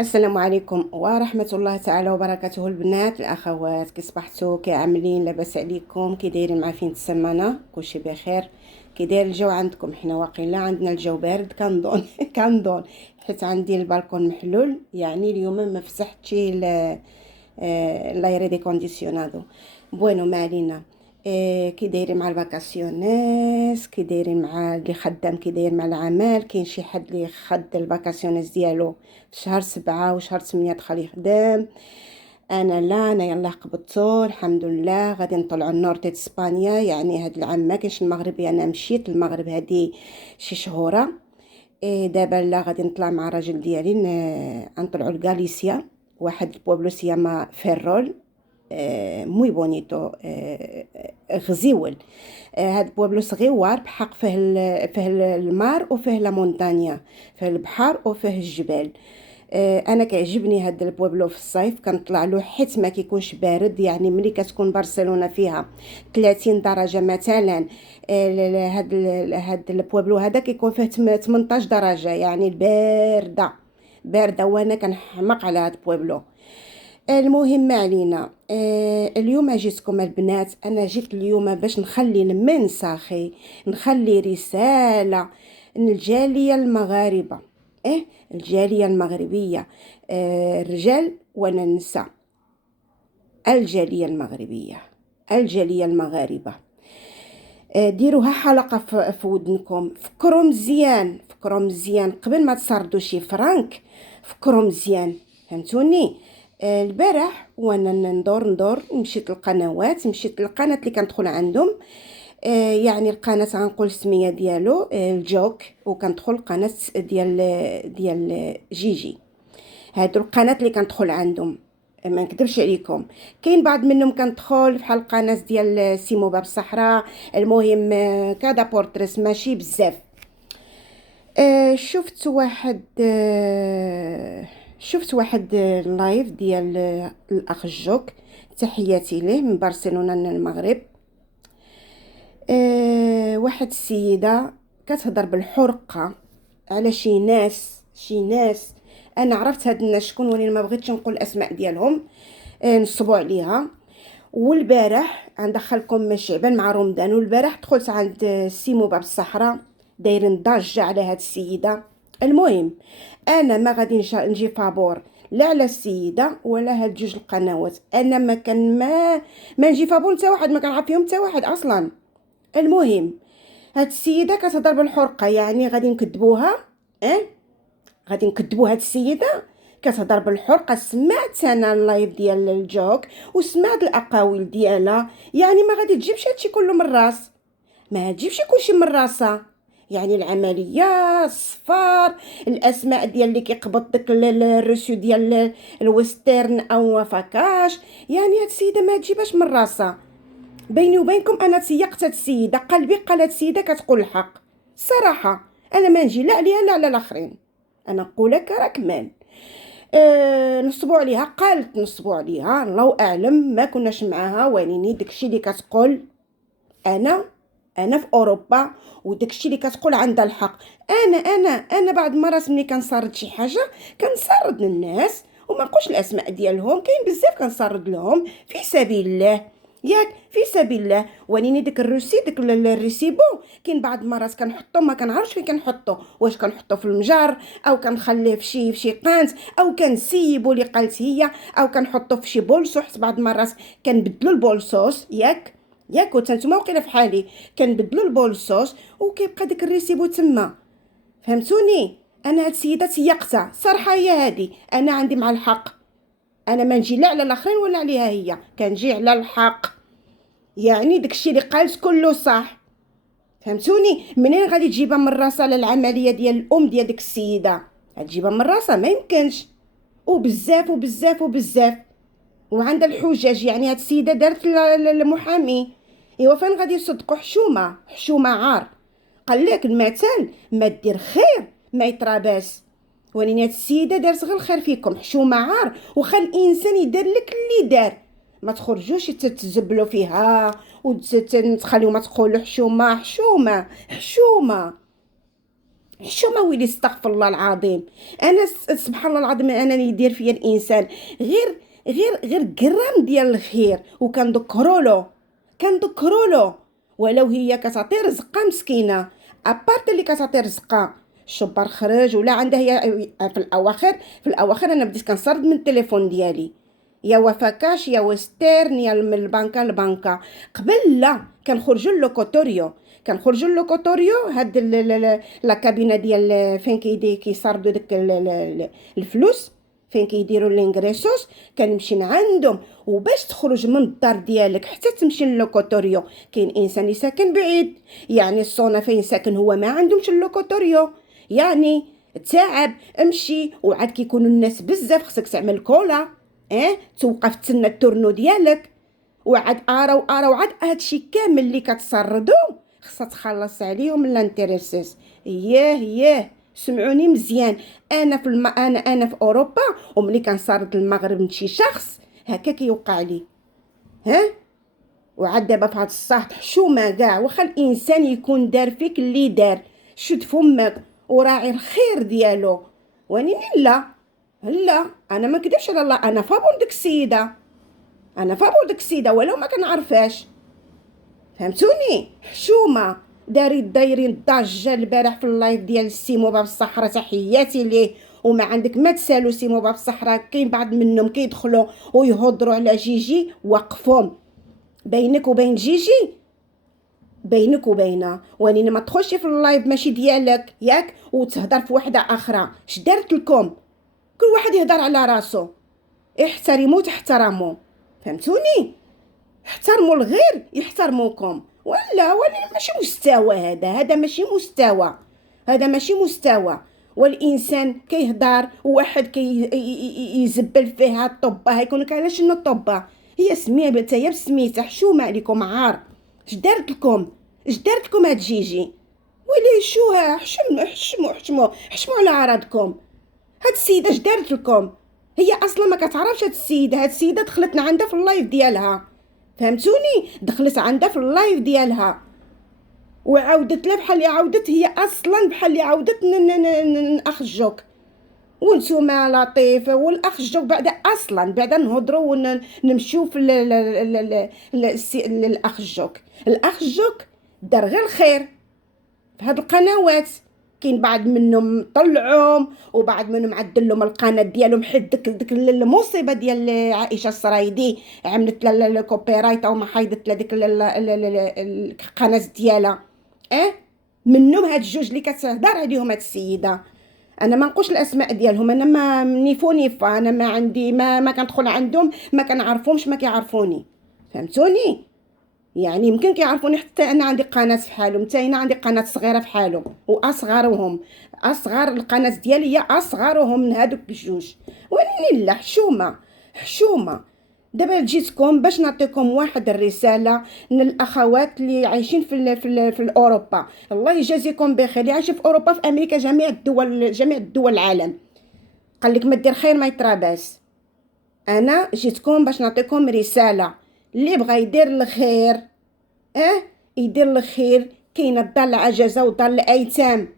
السلام عليكم ورحمة الله تعالى وبركاته. البنات الأخوات، كي صبحتوا؟ كي عاملين؟ لاباس عليكم؟ كي دايرين مع فين السمانة؟ كلشي بخير؟ كي داير الجو عندكم؟ حنا واقيلا عندنا الجو بارد كنظن كنظن حيت عندي البالكون محلول، يعني اليوم ما فسحتش لايري دي كونديسيونادو. بوينو ما علينا. كي دايرين مع الفاكاسيونيس؟ كي دايرين مع اللي خدام؟ كي داير مع العمل؟ كاين شي حد اللي خد الفاكاسيونيس ديالو في شهر 7 وشهر 8 دخل يخدم؟ انا لا، انا يلا قبضتو الحمد لله. غادي نطلعوا النورتي اسبانيا، يعني هاد العام ما كاينش المغربي. انا مشيت المغرب هادي شي شهوره. دابا لا، غادي نطلع مع الراجل ديالي نطلعوا لغاليسيا، واحد البوبلو سياما فيرول. موي بونيتو، غزيول. هاد بوبلو صغيور بحق فيه المار وفيه لا مونتانيا، فيه البحر وفيه الجبال. انا كيعجبني هاد البوبلو في الصيف، كنطلع له حيت ما كيكونش بارد. يعني ملي كتكون برشلونة فيها 30 درجة مثلا، هاد البوبلو هذا كيكون فيه 18 درجة، يعني باردة باردة، وانا كنحمق على هاد البوبلو. المهم ما علينا. اليوم جيتكم البنات، انا جيت اليوم باش نخلي المنساخي، نخلي رسالة للجالية المغاربة. الجالية المغربية، الرجال وانا النساء. الجالية المغربية، الجالية المغاربة، ديروها حلقة في ودنكم. فكروا مزيان، فكروا مزيان قبل ما تصردوا شي فرانك. فكروا مزيان، فهمتوني؟ البارح وانا ندور مشيت للقنوات، مشيت للقناه اللي كندخل عندهم. يعني القناه غنقول السميه ديالو الجوك، وكندخل القناه ديال جيجي. هادو القناه اللي كندخل عندهم، ما نكذبش عليكم. كاين بعض منهم كندخل بحال القناه ديال سيمو باب الصحراء. المهم كذا بورتريس ماشي بزاف. شفت واحد لايف ديال الاخ جوك، تحياتي ليه من برشلونة المغرب. واحد السيدة كتهضر بالحرقة على شي ناس. انا عرفت هاد الناس شكون، ولكن ما بغيتش نقول الاسماء ديالهم. نصبوا عليها. والبارح غندخلكم شعبان مع رمضان، والبارح دخلت عند سيمو باب الصحراء، دايرين ضجه على هاد السيده. المهم انا ما غادي نجي فابور لا على السيده ولا هاد جوج القنوات. انا ما نجي فابور حتى واحد، ما كنعرف فيهم حتى واحد اصلا. المهم هاد السيده كتهضر بالحرقه، يعني غادي نكذبوها. اه غادي نكذبوا هاد السيده كتهضر بالحرقه. سمعت انا اللايف ديال الجوك وسمعت الاقاويل ديالها، يعني ما غادي تجيبش هادشي كله من الراس، ما تجيبش كلشي من راسها. يعني العمليه الصفار، الاسماء ديال اللي كيقبض داك الرسو ديال الويسترن او فكاش، يعني هاد السيده ما تجيبهاش من راسها. بيني وبينكم انا تيقت هاد السيده، قلبي قال هاد السيده كتقول الحق. صراحه انا ما نجي لا عليها لا على الاخرين، انا نقول لك راه كمان. نصبوا عليها، قالت نصبوا عليها، الله اعلم ما كناش معاها، وليني داكشي اللي كتقول. انا انا في اوروبا، وداكشي اللي كتقول عندها الحق. انا بعض المرات ملي كنسرد شي حاجه كنسرد للناس، وما نقولش الاسماء ديالهم، كاين بزاف كنسرد لهم في سبيل الله، ياك في سبيل الله. وليني داك الروسي، داك الريسيبو، كاين بعض المرات كنحطو ما كنعرفش فين كنحطو، واش كنحطو في المجر او كنخليه في شي قانت، او كنسيبو اللي قالت هي، او كنحطو في شي بولسو. حيت بعض المرات كنبدلو البولسوس، ياك كنت نتوما واقيلا في حالي، كنبدلو البولسوس وكيبقى داك الريسيبو تما. فهمتوني؟ انا هاد السيده تيقتها صراحه، هي هادي انا عندي مع الحق. انا ما نجي لا على الاخرين ولا عليها، هي كنجي على الحق. يعني داكشي اللي قالت كله صح. فهمتوني؟ منين غادي تجيبها من راسها على العمليه ديال الام ديال ديك السيده؟ غتجيبها من راسها؟ ما يمكنش. وبزاف وبزاف وبزاف، وعندها الحجج. يعني هاد السيده دارت المحامي. ايوا فين غادي يصدقوا؟ حشومه عار. قال لك المثل ما دير خير ما يتراباس. ولكن هاد السيده دارت غير الخير فيكم، حشومه عار. وخا الانسان يدير لك اللي دار، ما تخرجوش تتزبلوا فيها وتخليو ما تقولوا حشومه حشومه حشومه. حشومه ويلي، استغفر الله العظيم. انا سبحان الله العظيم، انا اللي يدير فيا الانسان غير غير قرام ديال الخير، كنذكروا له ولو هي كتعطي رزقها مسكينه، ابارت اللي كتعطي رزقها الشبر خرج ولا عندها هي. في الاواخر انا بديت كنسرد من التليفون ديالي، يا وفاكاش يا وستيرن يا من البنكه لبنكه. قبل لا كنخرجوا اللوكوتوريو هاد لا كابينه ديال فين كيصردوا داك الفلوس، فين كيديروا الانغريسوس. كنمشي عندهم، وباش تخرج من الدار ديالك حتى تمشي للوكوتوريو كاين انسان اللي ساكن بعيد، يعني الصونا فين ساكن هو ما عندهمش اللوكوتوريو، يعني تعب امشي. وعاد كيكونوا الناس بزاف، خصك تعمل كولا، توقف تسنى التورنو ديالك، وعاد وعاد هادشي كامل اللي كتسردو خصها تخلص عليهم الانتريسيس. ياه سمعوني مزيان. انا في اوروبا، وملي كنسرد المغرب من شي شخص هكا كيوقع لي. وعاد دابا في هاد الصحت حشومه كاع، واخا الانسان يكون دار فيك اللي دار، شد فمك وراعي الخير ديالو. واني لا انا ما كدبش على الله، انا فابور ديك السيده ولو ما كنعرفاش، فهمتوني؟ حشومه دايرين ضجه البارح في اللايف ديال السيمو باب الصحراء، تحياتي ليه. وما عندك ما تسالوا سيمو باب الصحراء، كاين بعض منهم كيدخلوا ويهضروا على جيجي، وقفهم. بينك وبين جيجي، بينك وبينها، واني ما تخشي في اللايف ماشي ديالك ياك وتهضر في وحده اخرى. اش دارت لكم؟ كل واحد يهضر على راسو، احترموا تحترموا، فهمتوني؟ احترموا الغير يحترموكم. ولا ماشي مستوى هذا ماشي مستوى. والانسان كيهضر وواحد يزبل فيها الطبه، هيكون لك علاش شنو الطبه هي سميه بتايا بسميتها. حشومه عليكم عار. اش دارت لكم هاد جيجي؟ ولي شوها حشموا على عرضكم. هاد السيده اش دارت لكم؟ هي اصلا ما كتعرفش هاد السيده دخلتنا عندها في اللايف ديالها، فهمتوني؟ دخلت عندها في اللايف ديالها وعاودت لها بحال اللي عاودت، هي اصلا بحال اللي عاودت اخ جوك. وانتوما لطيفه والاخ جوك بعد نهضروا ونمشيو في الاخ جوك دار غير الخير في هاد القنوات. كاين بعض منهم طلعوهم، وبعض منهم عدل لهم القناه ديالهم، حيت ديك المصيبه ديال عائشه السرايدي عملت لها الكوبي رايت او ما حيدت لها ديك القناه ديالها. منهم هاد الجوج اللي كتهضر عليهم هاد السيده. انا ما نقولش الاسماء ديالهم، انا ما نيفوني، انا ما عندي ما كندخل عندهم، ما كنعرفهمش، ما كيعرفوني، فهمتوني؟ يعني يمكن كيعرفوني حتى انا عندي قناه في حالهم، حتى انا عندي قناه صغيره في حالهم، واصغرهم اصغر القناه ديالي هي اصغرهم من هذوك بجوج. ولكن لا حشومه. دابا جيتكم باش نعطيكم واحد الرساله للاخوات اللي عايشين في اوروبا. الله يجازيكم بخير، اللي عايشين في اوروبا، في امريكا، جميع الدول العالم. قال لك ما دير خير ما يتراباس. انا جيتكم باش نعطيكم رساله، اللي بغى يدير الخير يدير الخير. كاينه الدار العجزه ودار الايتام،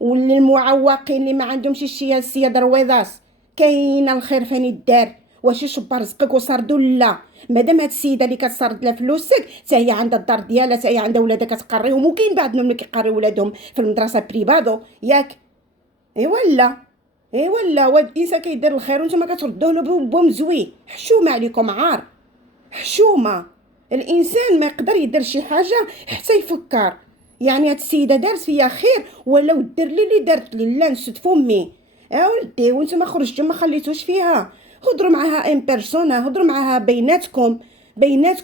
واللي المعوقين اللي ما عندهمش السياده رويضاس، كاينه الخير فين يدار. واش يشبر رزقك وصردوا؟ لا، مادام هاد السيده اللي كتصرد لها فلوسك حتى هي عندها الدار ديالها، حتى هي عندها ولادها كتقريهم، وكاين بعض منهم اللي كيقريو ولادهم في المدرسه بريفادو ياك. ولا واد الانسان كيدير الخير وانتم كتردوه له بوم زوي. حشومه عليكم عار، حشومه. الانسان ما يقدر يدير شي حاجه حتى يفكر. يعني هاد السيده دارت فيا خير، ولو دير لي اللي دارت لي لا نسد فمي. ولدي وانتم خرجتوا ما خليتوش فيها، هضروا معها ان بيرسونا، هضروا معها بيناتكم،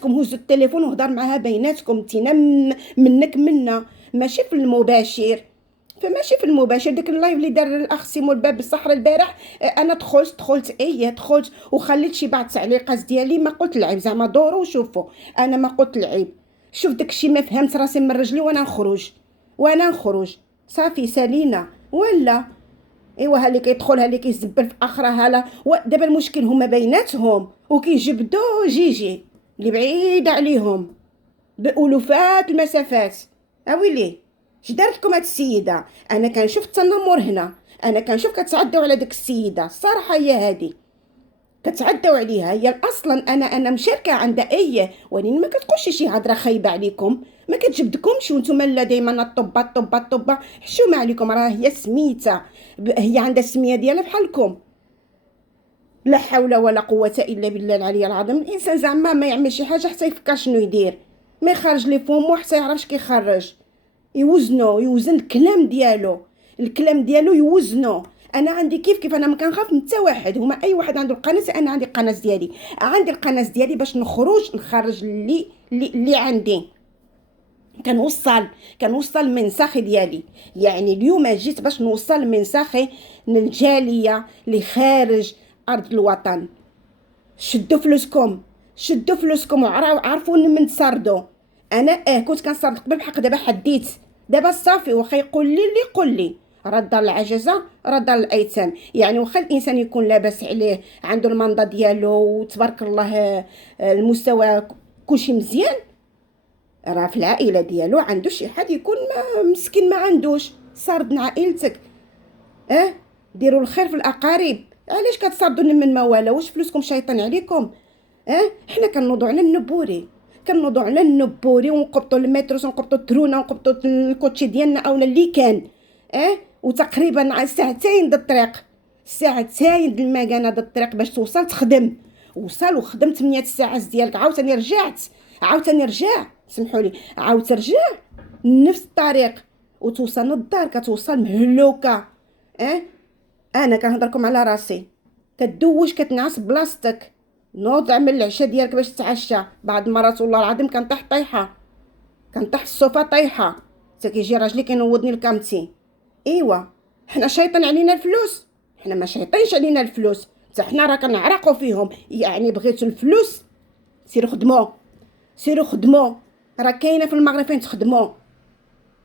هزوا التليفون وهضر معها بيناتكم، تينا منك منا، ماشي في المباشر. فماشي في المباشر. ديك اللايف اللي دار الاخ سيمو الباب الصحراء البارح، انا دخلت وخليت شي بعض التعليقات ديالي، ما قلت العيب، زعما دوروا وشوفوا، انا ما قلت العيب. شوف داكشي ما فهمت راسي من رجلي وانا نخرج صافي سالينا. ولا ها اللي كيدخل، ها اللي كيزبل في اخرها. لا دابا المشكل هما بيناتهم وكيجبدوا جيجي اللي بعيد عليهم بالوفات المسافات. ويلي اش دارت لكم هاد السيده؟ انا كنشوف التنمر هنا، انا كنشوف كتعداو على ديك السيده، الصراحه هي هادي كتعداو عليها. هي اصلا انا مشاركه عندها ولكن ما كتقولش شي هضره خايبه عليكم، ما كتجبدكمش وانتم لا دائما الطبه حشومه عليكم. راه هي سميتها، هي عندها السميه ديالها بحالكم. لا حول ولا قوه الا بالله العلي العظيم. الانسان زعما ما يعمل شي حاجه حتى يفكر شنو يدير، ما يخرج لي فمو حتى يعرفش كيخرج. يوزن الكلام ديالو يوزنو. انا عندي كيف انا ما كنخاف من حتى واحد. هما اي واحد عنده القناه، انا عندي القناه ديالي، عندي القناه ديالي باش نخرج اللي عندي. كنوصل المنساخ ديالي. يعني اليوم جيت باش نوصل المنساخ للجاليه اللي خارج ارض الوطن. شدوا فلوسكم وعرفوا من تسردوا. انا كنت كنسرد قبل بحق، دابا حديت، دابا صافي. واخا يقول لي اللي يقول لي راه الدار العجزه، راه دار الايتام. يعني واخا الانسان يكون لاباس عليه، عنده المنضه ديالو وتبارك الله، المستوى كلشي مزيان، راه في العائله ديالو عنده شي حد يكون مسكين ما عندوش. سرد من عائلتك، ديروا الخير في الاقارب. علاش كتصردوا من موالى؟ واش فلوسكم شيطان عليكم؟ حنا كنوضوا على النبوري ونقبطوا المتروس ونقبطوا الترونه ونقبطوا الكوتشي ديالنا اولا اللي كان. وتقريبا ساعتين د الطريق، ساعتين د المكانه د الطريق باش توصل تخدم. وخدمت 8 ساعات ديالك، عاوتاني رجعت، سمحوا لي، عاوت رجع نفس الطريق وتوصل للدار. كتوصل مهلوكه. انا كنهضركم على راسي. كدوش كتنعس بلاصتك، نوض عمل العشاء ديالك باش تتعشى. بعض المرات والله العظيم كنطيح الصوفه طايحه، حتى كيجي راجلي كينوضني لكامتي. ايوا حنا شيطان علينا الفلوس؟ حنا ما شيطانش علينا الفلوس، حتى حنا راه كنعرقوا فيهم. يعني بغيتوا الفلوس سيروا خدموا، راه كاينه في المغرب فين تخدموا.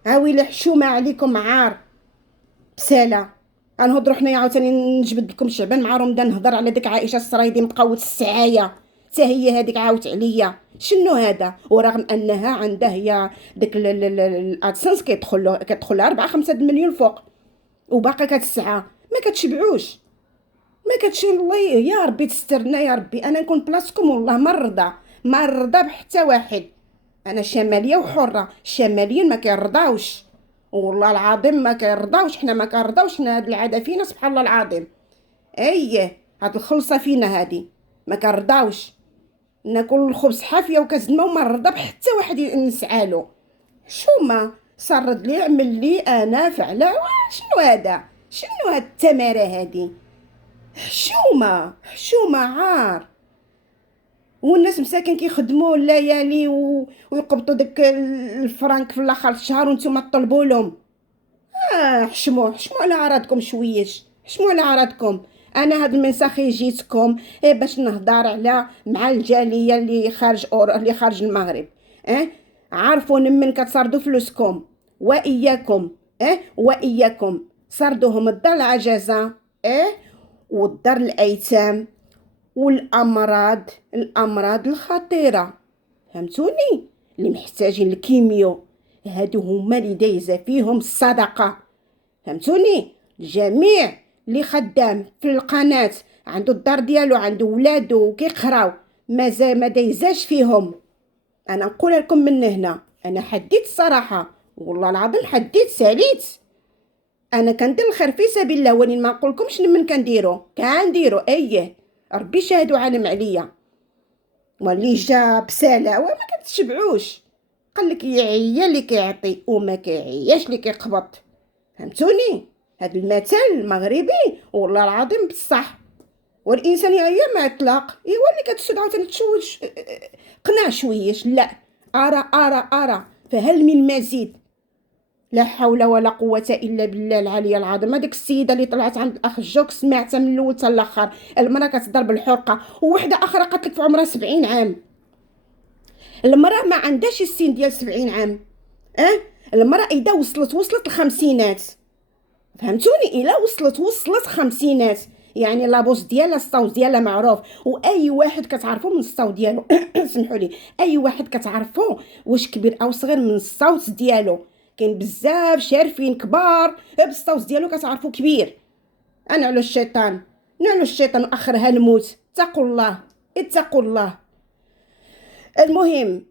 هاويلي حشومه عليكم عار بساله. غنهضروا حنايا عاوتاني نجبد لكم شعبان مع رمضان، نهضر على ديك عائشه السرايدي متقوت السعايه، حتى هي هذيك عاوت عليا شنو هذا. ورغم انها عندها هي ديك الادسنس كيدخل 4-5 مليون فوق، وباقا كتسعى ما كتشبعوش. الله يا ربي تسترنا يا ربي. انا نكون بلاصتكم والله ما نرضى بحتى واحد. انا شماليه وحره، الشماليين ما كيرضاوش والله العظيم، ما كيرضاوش. حنا ما كنرضاوش، حنا هاد العاده فينا سبحان الله العظيم. هاد الخلصه فينا هادي، ما كنرضاوش ناكل الخبز حافيه وكاس الماء وما نرضى بحتى واحد نسعالو. حشومه سرد لي، عمل لي، انا فعلا. شنو هاد التماره هادي؟ حشومه عار. والناس مساكن كيخدموا الليالي ويقبطوا داك الفرانك في الاخر الشهر وانتم تطلبوا لهم. حشموا على عرضكم شويش، حشموا على عرضكم. انا هاد المنساخي جيتكم باش نهضر على مع الجاليه اللي خارج المغرب. عارفوا من كتصردوا فلوسكم، واياكم صردوهم الدار العجزه، والدار الايتام الامراض الخطيره. فهمتوني؟ اللي محتاجين الكيميو، هادو هما اللي دايزه فيهم الصدقه. فهمتوني؟ الجميع اللي خدام في القناه عنده الدار ديالو، عنده ولادو وكيقراو، ما دايزاش فيهم. انا نقول لكم من هنا، انا حديت الصراحه والله العظيم، حديت ساليت. انا كندير الخير في سبيل الله، ولكن ما نقولكمش من كنديرو ربي شاهد وعالم عليا. واللي جا بساله وما كتشبعوش، قالك يعيا اللي كيعطي وما كيعياش اللي كيقبط. فهمتوني؟ هذا المثل المغربي والله العظيم بصح. والانسان يعيا مع اطلاق اللي كتسد عاوتاني تشوش، قنع شويش. لا، ارى فهل من مزيد؟ لا حول ولا قوه الا بالله العلي العظيم. هذيك السيده اللي طلعت عند الاخ جوك سمعتها من الاول حتى الاخر. المراه كتضرب الحرقه، ووحده اخرى قالت لك في عمرها 70 عام. المراه ما عندهاش السن ديال 70 عام. المراه اذا وصلت الخمسينات، فهمتوني؟ الا وصلت خمسينات، يعني لابوس ديالها الصوت ديالها معروف، واي واحد كتعرفو من الصوت ديالو سمحوا لي، اي واحد كتعرفو واش كبير او صغير من الصوت ديالو. كاين بزاف شارفين كبار بالصوص ديالو كتعرفوا كبير. انا على الشيطان، نعلو الشيطان واخرها الموت. اتقوا الله، اتقوا الله. المهم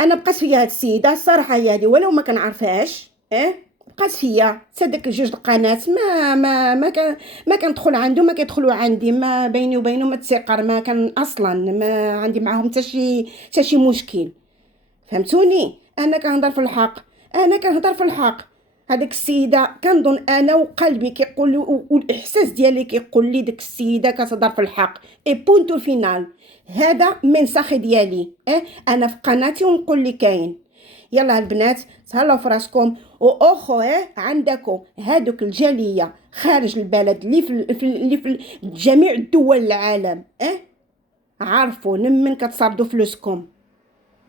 انا بقات فيا هاد السيده الصراحه هي هادي ولو ما كنعرفهاش. بقات فيا صدق جوج القناه ما كندخل عنده ما كيدخلوا عندي، ما بيني وبينه ما تسيقر، ما كان اصلا ما عندي معاهم حتى شي مشكل. فهمتوني؟ انا كنهضر في الحق، انا كنهضر في الحق. هذيك السيده كنظن انا وقلبي كيقول لي والاحساس ديالي كيقول لي ديك السيده كتهضر في الحق. اي بونتو فينال. هذا من ساخي ديالي. انا في قناتي ونقول لي كاين. يلا البنات تهلاو في راسكم واخو عندكم هادوك الجاليه خارج البلد اللي في جميع دول العالم. عارفوا من كتصردوا فلوسكم.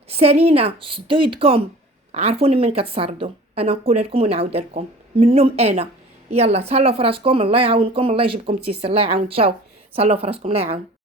سالينا سدوا يدكم، عارفوني من كتصردوا. انا نقول لكم ونعاود لكم منهم انا. يلا تهلاو في راسكم، الله يعاونكم، الله يجيبكم تيسر، الله يعاون. تشاو، تهلاو في راسكم، الله يعاون.